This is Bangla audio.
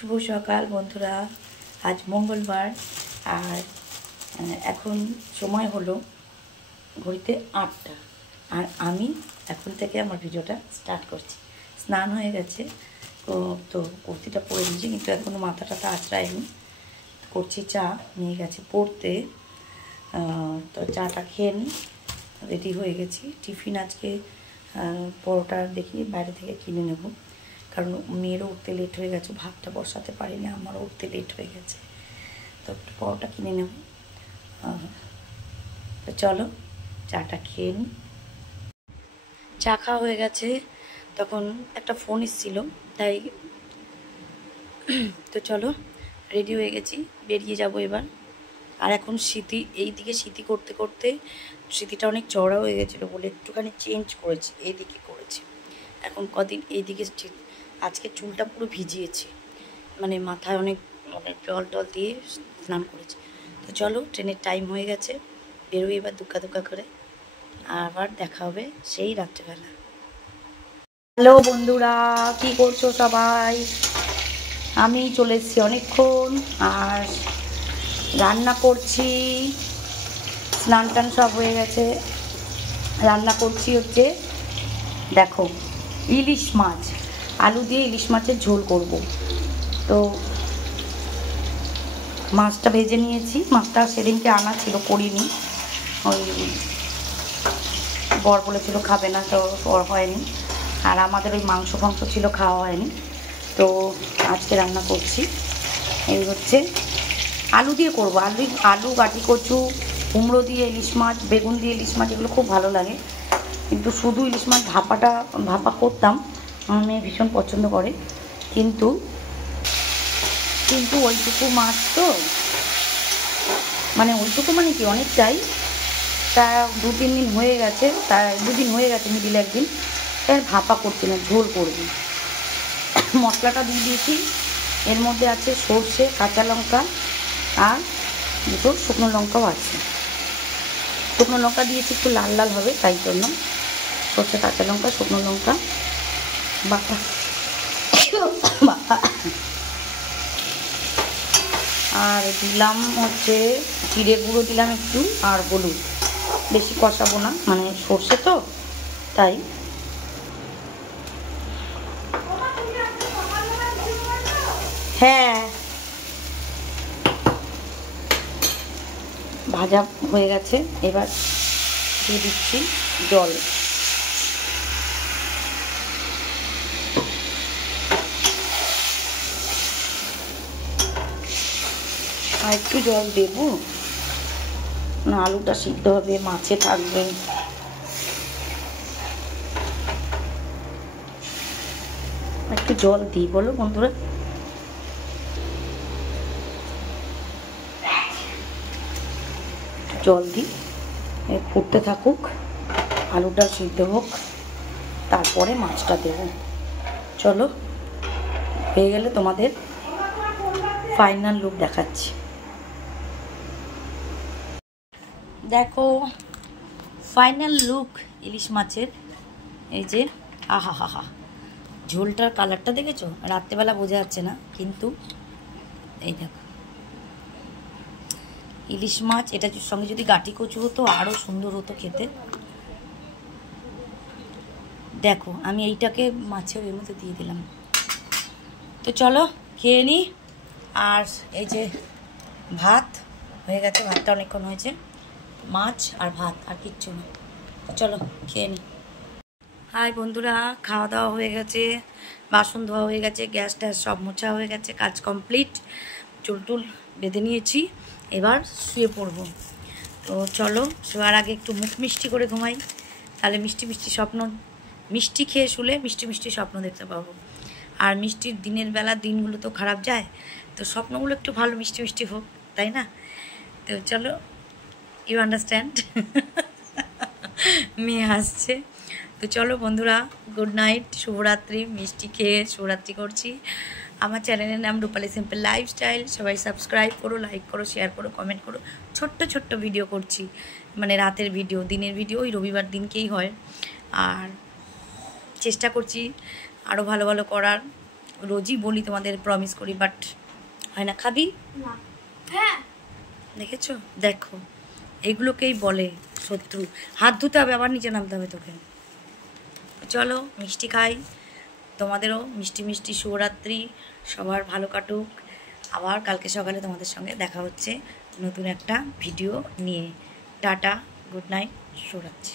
শুভ সকাল বন্ধুরা। আজ মঙ্গলবার আর এখন সময় হলো ঘড়িতে 8টা। আর আমি এখন থেকে আমার ভিডিওটা স্টার্ট করছি। স্নান হয়ে গেছে তো কুর্তিটা পরে নিয়েছি, কিন্তু এখনও মাথাটা আঁচড়ায়নি। করছি চা, নিয়ে গেছে পড়তে। তো চাটা খেয়ে নিই, রেডি হয়ে গেছি। টিফিন আজকে পরোটা দেখি বাইরে থেকে কিনে নেব, কারণ মেয়েরও উঠতে লেট হয়ে গেছে, ভাতটা বসাতে পারিনি, আমারও উঠতে লেট হয়ে গেছে, তো একটু পরোটা কিনে নেব। তো চলো চাটা খেয়ে নিই। চা খাওয়া হয়ে গেছে, তখন একটা ফোন এসেছিল, তাই তো চলো রেডি হয়ে গেছি, বেরিয়ে যাব এবার। আর এখন এইদিকে স্মৃতি করতে করতে স্মৃতিটা অনেক চড়া হয়ে গেছিলো বলে একটুখানি চেঞ্জ করেছি, এইদিকে করেছি। এখন কদিন এইদিকে আজকে চুলটা পুরো ভিজিয়েছি, মানে মাথায় অনেক জল দিয়ে স্নান করেছি। তো চলো, ট্রেনের টাইম হয়ে গেছে, বেরোই এবার দুকা দুকা করে, আবার দেখা হবে সেই রাত্রেবেলা। হ্যালো বন্ধুরা, কি করছো সবাই? আমি চলে এসেছি অনেকক্ষণ, আর রান্না করছি। স্নান টান সব হয়ে গেছে, রান্না করছি হচ্ছে দেখো ইলিশ মাছ, আলু দিয়ে ইলিশ মাছের ঝোল করব। তো মাছটা ভেজে নিয়েছি, মাছটা সেদিনকে আনা ছিল, করিনি, ওই বর বলেছিল খাবে না, তো হয়নি। আর আমাদের ওই মাংস ছিল, খাওয়া হয়নি, তো আজকে রান্না করছি। এই হচ্ছে আলু দিয়ে করবো, আলু গাটি কচু, কুমড়ো দিয়ে ইলিশ মাছ, বেগুন দিয়ে ইলিশ মাছ, এগুলো খুব ভালো লাগে। কিন্তু শুধু ইলিশ মাছ ভাপা করতাম, আমার মেয়ে ভীষণ পছন্দ করে, কিন্তু ওইটুকু মাছ তো, মানে ওইটুকু মানে কি অনেকটাই, তা 2-3 দিন হয়ে গেছে, তা 2 দিন হয়ে গেছে, মিডিল একদিন, তাই ভাপা করছি না, ঝোল করবি। মশলাটা দিয়ে দিয়েছি, এর মধ্যে আছে সর্ষে, কাঁচা লঙ্কা আর 2 শুকনো লঙ্কাও আছে। শুকনো লঙ্কা দিয়েছি একটু লাল লাল হবে, তাই জন্য সর্ষে, কাঁচা লঙ্কা, শুকনো লঙ্কা বাটা। আর দিলাম হচ্ছে জিরে গুঁড়ো দিলাম একটু, আর হলুদ, বেশি কষাবো না, মানে সর্ষে তো, তাই। হ্যাঁ, ভাজা হয়ে গেছে, এবার দিয়ে দিচ্ছি জল। আর একটু জল দেব না, আলুটা সিদ্ধ হবে, মাছে থাকবে। একটু জল দিই, বলো বন্ধুরা। জল দিই, ফুটতে থাকুক, আলুটা সিদ্ধ হোক, তারপরে মাছটা দেব। চলো, হয়ে গেলে তোমাদের ফাইনাল লুক দেখাচ্ছি। দেখো ফাইনাল লুক ইলিশ মাছের, এই যে আহা হা হা, ঝোলটার কালারটা দেখেছো? রাত্রেবেলা বোঝা যাচ্ছে না, কিন্তু এই দেখো ইলিশ মাছ, এটার সঙ্গে যদি গাটি কচু হতো আরও সুন্দর হতো খেতে। দেখো আমি এইটাকে মাছের এর মধ্যে দিয়ে দিলাম। তো চলো খেয়ে নিই। আর এই যে ভাত হয়ে গেছে, ভাতটা অনেকক্ষণ হয়েছে, মাছ আর ভাত, আর কিচ্ছু না। চলো খেয়ে নিই। হাই বন্ধুরা, খাওয়া দাওয়া হয়ে গেছে, বাসন ধোয়া হয়ে গেছে, গ্যাস ট্যাস সব মোছা হয়ে গেছে, কাজ কমপ্লিট, চুল টুল বেঁধে নিয়েছি, এবার শুয়ে পড়বো। তো চলো, শোয়ার আগে একটু মুখ মিষ্টি করে ঘুমাই, তাহলে মিষ্টি খেয়ে শুলে মিষ্টি স্বপ্ন দেখতে পাবো। আর মিষ্টির দিনের বেলা দিনগুলো তো খারাপ যায়, তো স্বপ্নগুলো একটু ভালো মিষ্টি হোক, তাই না? তো চলো, ইউ আন্ডারস্ট্যান্ড। মেয়ে হাসছে। তো চলো বন্ধুরা, গুড নাইট, শুভরাত্রি। মিষ্টি খেয়ে শুভরাত্রি করছি। আমার চ্যানেলের নাম রূপালী সিম্পল লাইফস্টাইল। সবাই সাবস্ক্রাইব করো, লাইক করো, শেয়ার করো, কমেন্ট করো। ছোট্ট ভিডিও করছি, মানে রাতের ভিডিও, দিনের ভিডিও ওই রবিবার দিনকেই হয়, আর চেষ্টা করছি আরও ভালো করার। রোজই বলি তোমাদের, প্রমিস করি, বাট হয় না। খাবি? হ্যাঁ দেখেছো, দেখো এগুলোকেই বলে শত্রু। হাত ধুতে হবে, আবার নিচে নামতে হবে তোকে। চলো মিষ্টি খাই, তোমাদেরও মিষ্টি মিষ্টি শুভরাত্রি, সবার ভালো কাটুক। আবার কালকে সকালে তোমাদের সঙ্গে দেখা হচ্ছে নতুন একটা ভিডিও নিয়ে। টাটা, গুড নাইট, শুভরাত্রি।